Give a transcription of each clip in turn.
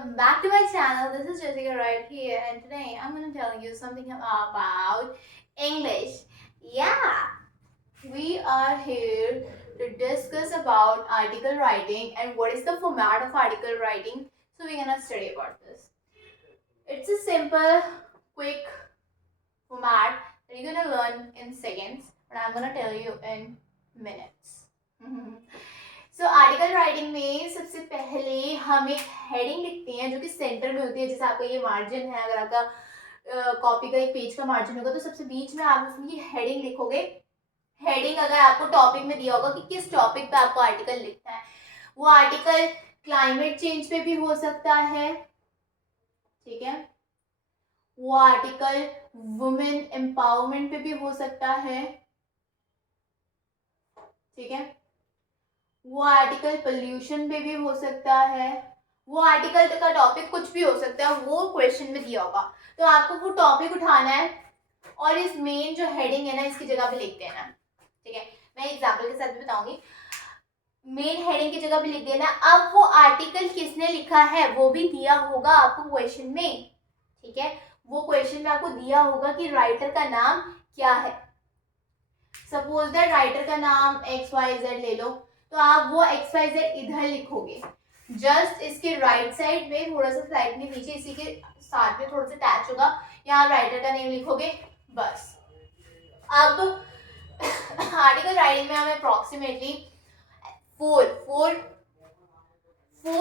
welcome back to my channel. This is Jessica right here, and today I'm going to tell you something about English. Yeah, we are here to discuss about article writing and what is the format of article writing. So we're going to study about this. It's a simple, quick format that you're going to learn in seconds, but I'm going to tell you in minutes. So article writing में सबसे पहले हम एक heading लिखते हैं जो कि centre में होती है। जैसे आपका ये मार्जिन है, अगर आपका कॉपी का एक पेज का मार्जिन होगा तो सबसे बीच में आप उसमें ये हेडिंग लिखोगे। हेडिंग अगर आपको टॉपिक में दिया होगा कि किस टॉपिक पे आपको आर्टिकल लिखना है, वो आर्टिकल क्लाइमेट चेंज पे भी हो सकता है, ठीक है, वो आर्टिकल वुमेन एम्पावरमेंट पे भी हो सकता है, ठीक है, वो आर्टिकल पोल्यूशन पे भी हो सकता है, वो आर्टिकल का टॉपिक कुछ भी हो सकता है, वो क्वेश्चन में दिया होगा। तो आपको वो टॉपिक उठाना है और इस मेन जो हेडिंग है ना, इसकी जगह पे लिख देना, ठीक है। मैं एग्जांपल के साथ भी बताऊंगी। मेन हेडिंग की जगह पे लिख देना। अब वो आर्टिकल किसने लिखा है वो भी दिया होगा आपको क्वेश्चन में, ठीक है। वो क्वेश्चन में आपको दिया होगा कि राइटर का नाम क्या है। सपोज दैट राइटर का नाम XYZ ले लो, तो आप वो XYZ इधर लिखोगे। जस्ट इसके राइट साइड में थोड़ा सा स्लाइड में नीचे इसी के साथ में थोड़ा सा अटैच होगा, यहाँ राइटर का नेम लिखोगे, बस। अब आर्टिकल राइटिंग में हमें अप्रोक्सीमेटली फोर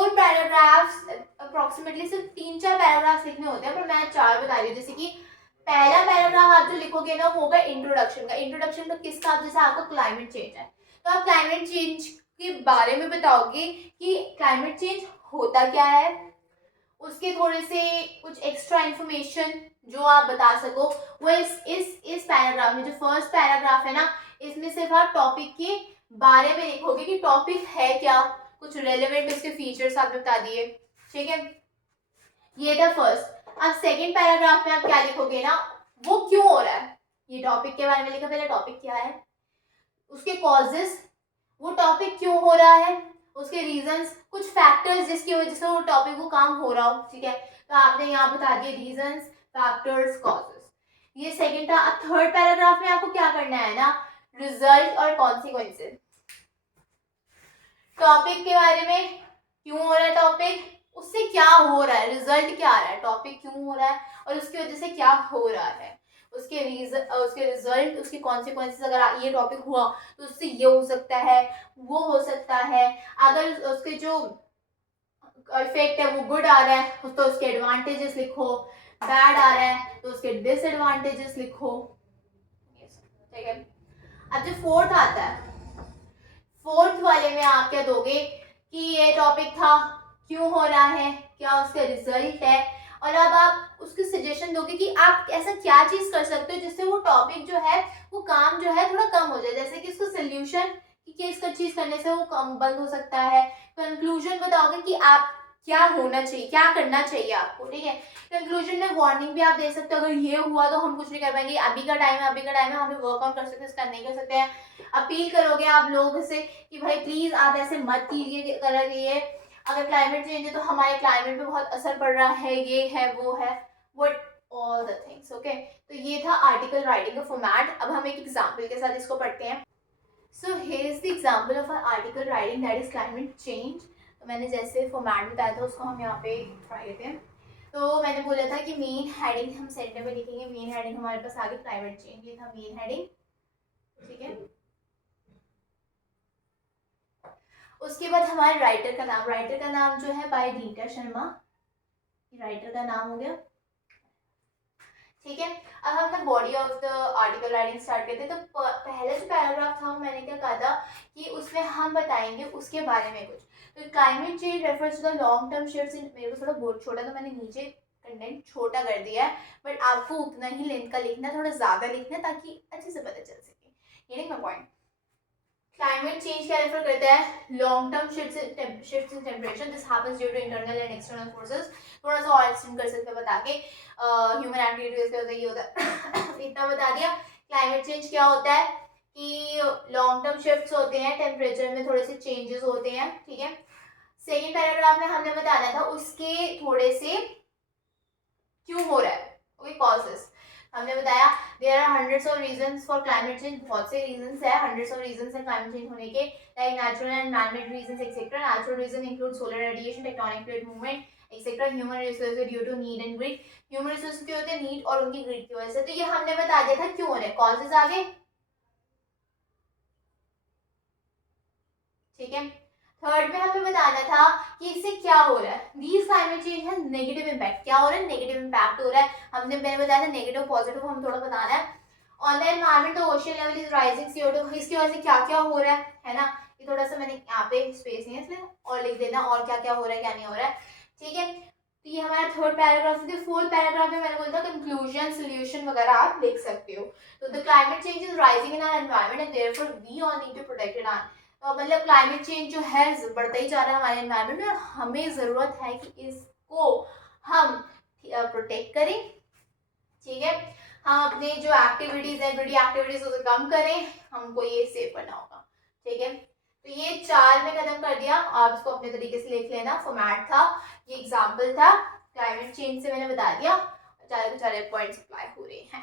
पैराग्राफ्स, अप्रोक्सीमेटली सिर्फ 3-4 पैराग्राफ्स लिखने होते हैं, पर मैं 4 बता रही हूँ। जैसे कि पहला पैराग्राफ आप जो लिखोगे ना वो होगा इंट्रोडक्शन का। इंट्रोडक्शन का किसका? जैसे आपको क्लाइमेट चेंज है तो आप क्लाइमेट चेंज के बारे में बताओगे कि क्लाइमेट चेंज होता क्या है, उसके थोड़े से कुछ एक्स्ट्रा इंफॉर्मेशन जो आप बता सको वो इस पैराग्राफ में, जो फर्स्ट पैराग्राफ है ना, इसमें सिर्फ आप टॉपिक के बारे में लिखोगे कि टॉपिक है क्या, कुछ रेलेवेंट उसके फीचर्स आपने बता दिए, ठीक है। ये था फर्स्ट। अब सेकंड पैराग्राफ में आप क्या लिखोगे ना, वो क्यों हो रहा है, ये टॉपिक के बारे में लिखा, पहले टॉपिक क्या है, उसके कॉजेस, वो टॉपिक क्यों हो रहा है, उसके रीजंस, कुछ फैक्टर्स जिसकी वजह से वो टॉपिक को काम हो रहा हो, ठीक है। तो आपने यहाँ बता दिए रीजंस, फैक्टर्स, कॉजेस। ये सेकंड था। अब थर्ड पैराग्राफ में आपको क्या करना है ना, रिजल्ट और कॉन्सिक्वेंसेस। टॉपिक के बारे में, क्यों हो रहा है टॉपिक, उससे क्या हो रहा है, रिजल्ट क्या आ रहा है, टॉपिक क्यों हो रहा है और उसकी वजह से क्या हो रहा है, उसके रिजल्ट, उसके कॉन्सिक्वेंसेस। अगर ये टॉपिक हुआ तो उससे ये हो सकता है, वो हो सकता है। अगर उसके जो इफेक्ट है वो गुड आ रहा है तो उसके एडवांटेजेस लिखो, बैड आ रहा है तो उसके डिसएडवांटेजेस लिखो, ठीक है। अब जो फोर्थ आता है, फोर्थ वाले में आप क्या दोगे कि ये टॉपिक था, क्यों हो रहा है, क्या उसका रिजल्ट है, और अब आप उसकी सजेशन दोगे कि आप ऐसा क्या चीज कर सकते हो जिससे वो टॉपिक जो है वो काम जो है थोड़ा कम हो जाए। जैसे कि इसको सोल्यूशन कि किस चीज करने से वो कम बंद हो सकता है। कंक्लूजन बताओगे कि आप क्या होना चाहिए, क्या करना चाहिए आपको, ठीक है। कंक्लूजन में वार्निंग भी आप दे सकते हो, अगर ये हुआ तो हम कुछ नहीं कर पाएंगे, अभी का टाइम है, अभी का टाइम है, हमें वर्क ऑन कर सकते हैं, इसका नहीं कर सकते हैं। अपील करोगे आप लोगों से कि भाई प्लीज आप ऐसे मत कीजिए, करिए, अगर क्लाइमेट चेंज है तो हमारे क्लाइमेट पे बहुत असर पड़ रहा है, ये है वो है, what all the things, okay. तो ये था आर्टिकल राइटिंग का फॉर्मेट। अब हम एक एग्जांपल के साथ इसको पढ़ते हैं। So here is the example of article writing that is climate change. तो मैंने जैसे फॉर्मेट बताया था उसको हम यहाँ पे ट्राई करते हैं। तो मैंने बोला था कि मेन हेडिंग हम सेंटर में लिखेंगे। मेन हेडिंग हमारे पास आगे क्लाइमेट चेंज, ये था मेन हेडिंग, ठीक है। उसके बाद हमारे राइटर का नाम, राइटर का नाम जो है बाय रीटा शर्मा, राइटर का नाम हो गया, ठीक है। अब हम ना body of the article writing start करते हैं। तो पहला जो पैराग्राफ था मैंने क्या कहा था कि उसमें हम बताएंगे उसके बारे में कुछ। तो climate change refers to the long term shifts in, मेरे को थोड़ा बहुत छोटा तो मैंने नीचे कंटेंट छोटा कर दिया है, बट आपको उतना ही लेंथ का लिखना है, थोड़ा ज़्यादा लिखना है ताकि अच्छे से पता चल सके। ये नहीं पॉइंट। क्लाइमेट चेंज क्या रेफर करता है, long term shifts in temperature, this happens due to internal and external forces. थोड़ा सा और एक्सटेंड कर सकते हैं बता के, ह्यूमन एक्टिविटीज का ये होता है इतना बता दिया। क्लाइमेट चेंज क्या होता है कि लॉन्ग टर्म शिफ्ट्स होते हैं, टेम्परेचर में थोड़े से चेंजेस होते हैं, ठीक है। सेकेंड पैराग्राफ में हमने बताना था उसके थोड़े से क्यों हो रहा है, ओके, कॉजेस हमने बताया there are hundreds of reasons for climate change, बहुत से रीजंस है, हंड्रेड्स ऑफ रीजंस है क्लाइमेट चेंज होने के, like natural and man-made reasons etcetera. Natural reason include solar radiation, tectonic plate movement etcetera. Human resources due to need and greed, human resources क्यों होते हैं, need और उनकी grid की वजह से। तो ये हमने बता दिया था क्यों हो रहे हैं, कॉजेस आगे, ठीक है। थर्ड में हमें बताना था कि इससे क्या हो रहा है, दीज क्लाइमेट चेंज है नेगेटिव इम्पैक्ट, क्या हो रहा है, नेगेटिव इम्पैक्ट हो रहा है। मैंने बताया था नेगेटिव पॉजिटिव हम थोड़ा बताना है। On the environment the ocean level is rising CO2, इसकी वजह से क्या क्या हो रहा है ना, ये थोड़ा सा मैंने यहाँ पे स्पेस नहीं है इसलिए और लिख देना और क्या क्या हो रहा है क्या नहीं हो रहा है, ठीक है। तो ये हमारा थर्ड पैराग्राफ है। फोर्थ पैराग्राफ में मैंने बोला था कंक्लूजन सोल्यूशन वगैरह आप लिख सकते हो। तो the climate change is rising in our environment and therefore we all need to protect it. मतलब क्लाइमेट चेंज जो है बढ़ता ही जा रहा है हमारे एनवायरमेंट में और हमें ज़रूरत है कि इसको हम प्रोटेक्ट करें, ठीक है। हम अपने जो एक्टिविटीज़ है बड़ी एक्टिविटीज़ उसे कम करें, हमको ये सेफ करना होगा, ठीक है। तो ये 4 में खत्म कर दिया, आप इसको अपने तरीके से लिख लेना, फॉर्मेट था ये, एग्जाम्पल था, क्लाइमेट चेंज से मैंने बता दिया, 4 के 4 पॉइंट्स अप्लाई हो रहे हैं।